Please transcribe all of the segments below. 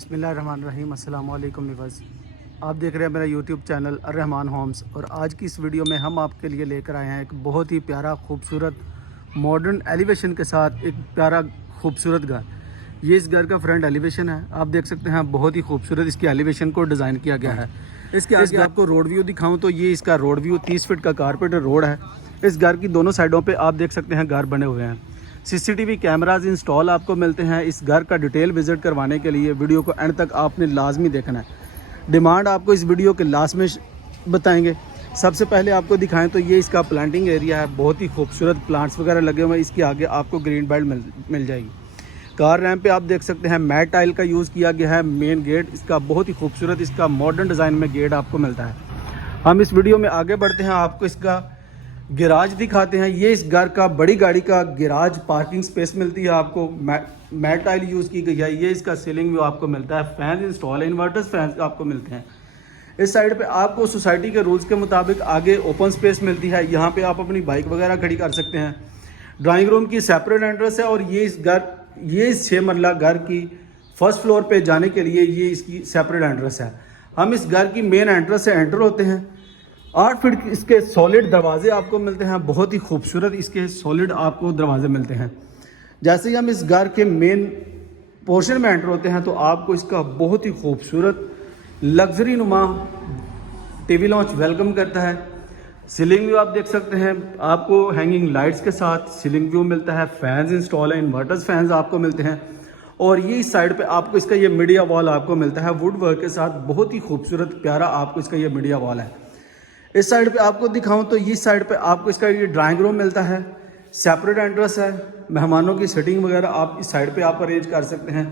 बिस्मिल्लाहिर्रहमानिर्रहीम। अस्सलाम वालेकुम व्यूअर्स, आप देख रहे हैं मेरा यूट्यूब चैनल अर्रहमान होम्स। और आज की इस वीडियो में हम आपके लिए लेकर आए हैं एक बहुत ही प्यारा खूबसूरत मॉडर्न एलिवेशन के साथ एक प्यारा खूबसूरत घर। ये इस घर का फ्रंट एलिवेशन है, आप देख सकते हैं। बहुत ही खूबसूरत इसकी एलिवेशन को डिज़ाइन किया गया है। इसके आगे आपको रोड व्यू दिखाऊं तो ये इसका रोड व्यू 30 फीट का कारपेटेड रोड है। इस घर की दोनों साइडों पे आप देख सकते हैं घर बने हुए हैं। सीसीटीवी कैमराज इंस्टॉल आपको मिलते हैं। इस घर का डिटेल विजिट करवाने के लिए वीडियो को एंड तक आपने लाजमी देखना है। डिमांड आपको इस वीडियो के लास्ट में बताएंगे। सबसे पहले आपको दिखाएं तो ये इसका प्लांटिंग एरिया है। बहुत ही खूबसूरत प्लांट्स वगैरह लगे हुए हैं। इसके आगे आपको ग्रीन बेल्ट मिल जाएगी। कार रैंप पे आप देख सकते हैं मैट टाइल का यूज़ किया गया है। मेन गेट इसका बहुत ही खूबसूरत, इसका मॉडर्न डिज़ाइन में गेट आपको मिलता है। हम इस वीडियो में आगे बढ़ते हैं, आपको इसका गिराज दिखाते हैं। ये इस घर का बड़ी गाड़ी का गिराज पार्किंग स्पेस मिलती है आपको। मैट टाइल यूज़ की गई है। ये इसका सीलिंग व्यू आपको मिलता है। फैन इंस्टॉल है, इन्वर्टर्स फैन आपको मिलते हैं। इस साइड पे आपको सोसाइटी के रूल्स के मुताबिक आगे ओपन स्पेस मिलती है। यहाँ पे आप अपनी बाइक वगैरह खड़ी कर सकते हैं। ड्राइंग रूम की सेपरेट एंट्रेंस है। और ये इस 6 मंजिला घर की फर्स्ट फ्लोर पे जाने के लिए ये इसकी सेपरेट एंट्रेंस है। हम इस घर की मेन एंट्रेंस से एंटर होते हैं। 8 फीट इसके सॉलिड दरवाजे आपको मिलते हैं। बहुत ही खूबसूरत इसके सॉलिड आपको दरवाजे मिलते हैं। जैसे ही हम इस घर के मेन पोर्शन में एंटर होते हैं तो आपको इसका बहुत ही खूबसूरत लग्जरी नुमा टीवी लॉन्च वेलकम करता है। सीलिंग व्यू आप देख सकते हैं। आपको हैंगिंग लाइट्स के साथ सीलिंग व्यू मिलता है। फैंस इंस्टॉल है, इन्वर्टर्स फैंस आपको मिलते हैं। और ये इस साइड पे आपको इसका ये मीडिया वॉल आपको मिलता है वुड वर्क के साथ। बहुत ही खूबसूरत प्यारा आपको इसका ये मीडिया वॉल है। इस साइड पे आपको दिखाऊं तो इस साइड पे आपको इसका ये ड्राइंग रूम मिलता है। सेपरेट एंट्रेंस है। मेहमानों की सिटिंग वगैरह आप इस साइड पे आप अरेंज कर सकते हैं।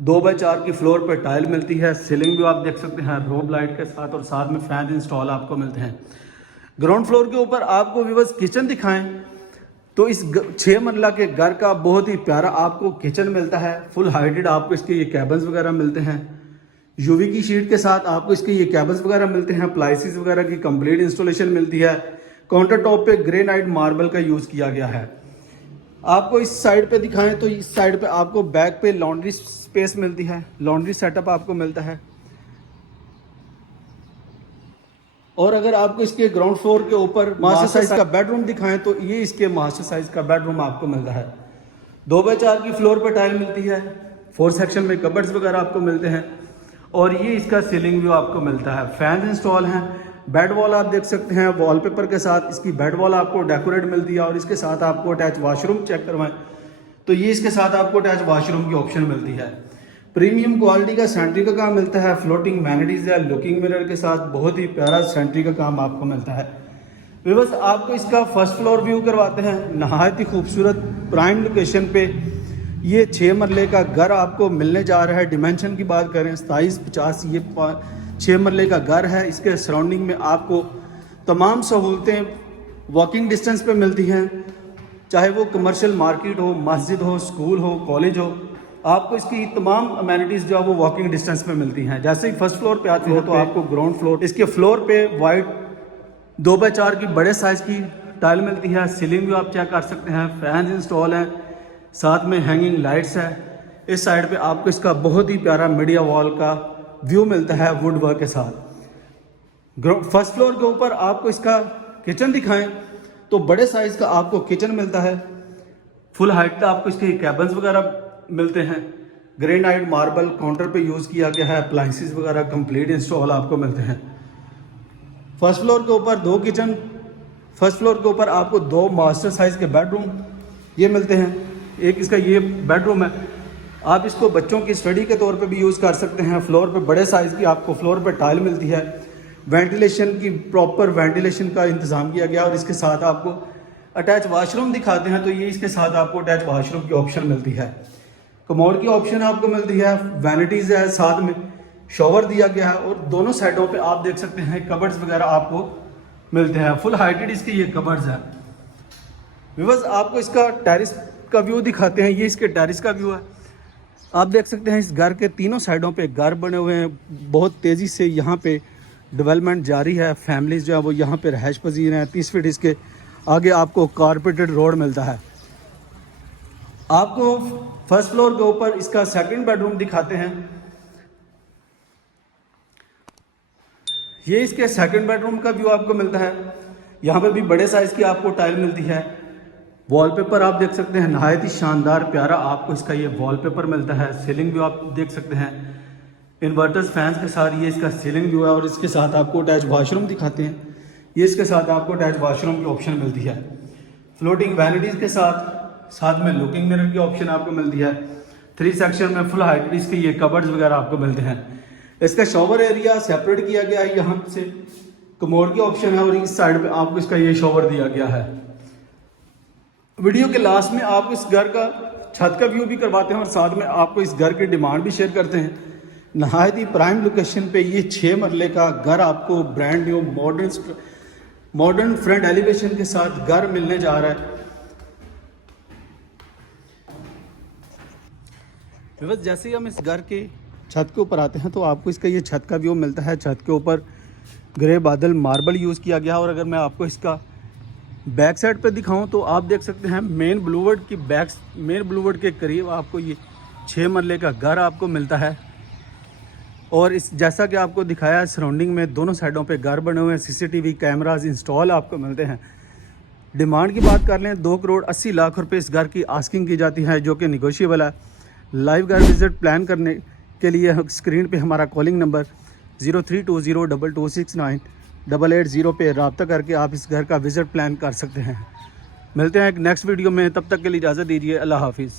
2x4 की फ्लोर पे टाइल मिलती है। सीलिंग भी आप देख सकते हैं रोब लाइट के साथ, और साथ में फैन इंस्टॉल आपको मिलते हैं। ग्राउंड फ्लोर के ऊपर आपको व्यूअर्स किचन दिखाएं तो इस 6 मंजिला के घर का बहुत ही प्यारा आपको किचन मिलता है। फुल हाइटेड आपको इसके ये कैबिन्स वगैरह मिलते हैं। यूवी की शीट के साथ आपको इसके ये कैबिन्स वगैरह मिलते हैं। प्लाइसिस वगैरह की कंप्लीट इंस्टॉलेशन मिलती है। काउंटर टॉप पे ग्रेनाइट मार्बल का यूज़ किया गया है। आपको इस साइड पे दिखाएं तो इस साइड पे आपको बैक पे लॉन्ड्री स्पेस मिलती है। लॉन्ड्री सेटअप आपको मिलता है। और अगर आपको इसके ग्राउंड फ्लोर के ऊपर मास्टर साइज का बेडरूम दिखाएं तो ये इसके मास्टर साइज का बेडरूम आपको मिलता है। 2x4 की फ्लोर पर टाइल मिलती है। 4 सेक्शन में कबर्ड्स वगैरह आपको मिलते हैं। और ये इसका सीलिंग व्यू आपको मिलता है। फैन इंस्टॉल हैं। बेड वॉल आप देख सकते हैं वॉलपेपर के साथ इसकी बेड वॉल आपको डेकोरेट मिलती है। और इसके साथ आपको अटैच वाशरूम चेक करवाएं तो ये इसके साथ आपको अटैच वाशरूम की ऑप्शन मिलती है। प्रीमियम क्वालिटी का सेंट्री का काम मिलता है। फ्लोटिंग वैनिटीज है लुकिंग मिरर के साथ। बहुत ही प्यारा सेंट्री का काम आपको मिलता है। बस आपको इसका फर्स्ट फ्लोर व्यू करवाते हैं। नहायत ही खूबसूरत प्राइम लोकेशन पे ये 6 मरले का घर आपको मिलने जा रहा है। डिमेंशन की बात करें 27-50 ये 6 मरले का घर है। इसके सराउंडिंग में आपको तमाम सहूलतें वॉकिंग डिस्टेंस पे मिलती हैं। चाहे वो कमर्शियल मार्केट हो, मस्जिद हो, स्कूल हो, कॉलेज हो, आपको इसकी तमाम अमेनिटीज़ जो है वो वॉकिंग डिस्टेंस पे मिलती हैं। जैसे ही फर्स्ट फ्लोर पे आते हैं तो आपको ग्राउंड फ्लोर इसके फ्लोर पे वाइट 2x4 की बड़े साइज़ की टाइल मिलती है। सीलिंग भी आप चेक कर सकते हैं। फैन इंस्टॉल हैं, साथ में हैंगिंग लाइट्स है। इस साइड पे आपको इसका बहुत ही प्यारा मीडिया वॉल का व्यू मिलता है वुड वर्क के साथ। फर्स्ट फ्लोर के ऊपर आपको इसका किचन दिखाएं तो बड़े साइज का आपको किचन मिलता है। फुल हाइट का आपको इसके कैबिन्स वगैरह मिलते हैं। ग्रेनाइट मार्बल काउंटर पे यूज़ किया गया है। अप्लाइंसेस वगैरह कंप्लीट इंस्टॉल आपको मिलते हैं। फर्स्ट फ्लोर के ऊपर 2 किचन। फर्स्ट फ्लोर के ऊपर आपको 2 मास्टर साइज के बेडरूम ये मिलते हैं। एक इसका ये बेडरूम है। आप इसको बच्चों की स्टडी के तौर पे भी यूज़ कर सकते हैं। फ्लोर पे बड़े साइज़ की आपको फ्लोर पे टाइल मिलती है। वेंटिलेशन की प्रॉपर वेंटिलेशन का इंतज़ाम किया गया। और इसके साथ आपको अटैच वाशरूम दिखाते हैं तो ये इसके साथ आपको अटैच वाशरूम की ऑप्शन मिलती है। कमोड की ऑप्शन आपको मिलती है। वैनिटीज़ है, साथ में शॉवर दिया गया है। और दोनों साइडों पे आप देख सकते हैं कबर्ड्स वगैरह आपको मिलते हैं। फुल हाइटेड इसके ये कबर्ड्स हैं। व्यूअर्स आपको इसका टेरिस का व्यू दिखाते हैं। ये इसके टेरिस का व्यू है। आप देख सकते हैं इस घर के तीनों साइडों पे घर बने हुए हैं। बहुत तेज़ी से यहाँ पे डेवलपमेंट जारी है। फैमिलीज जो है वो यहाँ पे रहायश पजीर हैं। 30 फीट इसके आगे आपको कारपेटेड रोड मिलता है। आपको फर्स्ट फ्लोर के ऊपर इसका सेकंड बेडरूम दिखाते हैं। ये इसके सेकंड बेडरूम का व्यू आपको मिलता है। यहाँ पे भी बड़े साइज़ की आपको टाइल मिलती है। वॉलपेपर आप देख सकते हैं, नहायत ही शानदार प्यारा आपको इसका ये वॉलपेपर मिलता है। सीलिंग व्यू आप देख सकते हैं, इन्वर्टर्स फैंस के साथ ये इसका सीलिंग व्यू है। और इसके साथ आपको अटैच वाशरूम दिखाते हैं। ये इसके साथ आपको अटैच वाशरूम की ऑप्शन मिलती है। फ्लोटिंग वैनिटीज़ के साथ में लुकिंग मिरर की ऑप्शन आपको मिलती है। 3 सेक्शन में फुल हाइट इसके ये कबर्ड्स वगैरह आपको मिलते हैं। इसका शॉवर एरिया सेपरेट किया गया है, यहाँ से कमोड की ऑप्शन है और इस साइड पे आपको इसका ये शॉवर दिया गया है। वीडियो के लास्ट में आपको इस घर का छत का व्यू भी करवाते हैं और साथ में आपको इस घर की डिमांड भी शेयर करते हैं। नहायत ही प्राइम लोकेशन पे ये 6 मरले का घर आपको brand new modern front elevation के साथ घर मिलने जा रहा है। बस जैसे ही हम इस घर के छत के ऊपर आते हैं तो आपको इसका ये छत का व्यू मिलता है। छत के ऊपर ग्रे बादल मार्बल यूज़ किया गया। और अगर मैं आपको इसका बैक साइड पे दिखाऊं तो आप देख सकते हैं मेन ब्लूवर्ड के करीब आपको ये 6 मरले का घर आपको मिलता है। और इस जैसा कि आपको दिखाया सराउंडिंग में दोनों साइडों पे घर बने हुए हैं। CCTV कैमराज इंस्टॉल आपको मिलते हैं। डिमांड की बात कर लें 2,80,00,000 रुपये इस घर की आस्किंग की जाती है, जो कि निगोशिएबल है। लाइव घर विजिट प्लान करने के लिए स्क्रीन पे हमारा कॉलिंग नंबर 032022698880 पे रब्ता करके आप इस घर का विजिट प्लान कर सकते हैं। मिलते हैं एक नेक्स्ट वीडियो में, तब तक के लिए इजाज़त दीजिए। अल्लाह हाफिज़।